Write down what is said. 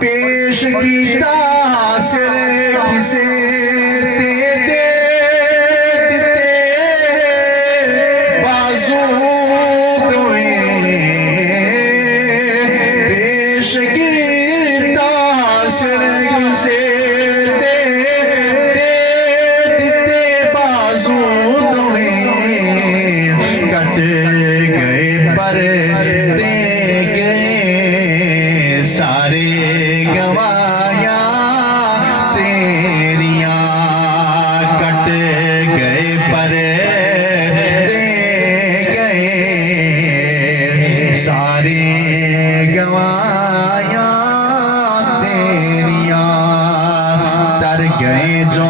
پیش کی تاثر کسے دیتے بازو دوئے پیش کی تاثر کسے دیتے بازو دوئے کٹ گئے پر دے گئے سارے گوایاں تیریاں کٹ گئے پر دے گئے سارے گوایاں تیریاں تر گئے جو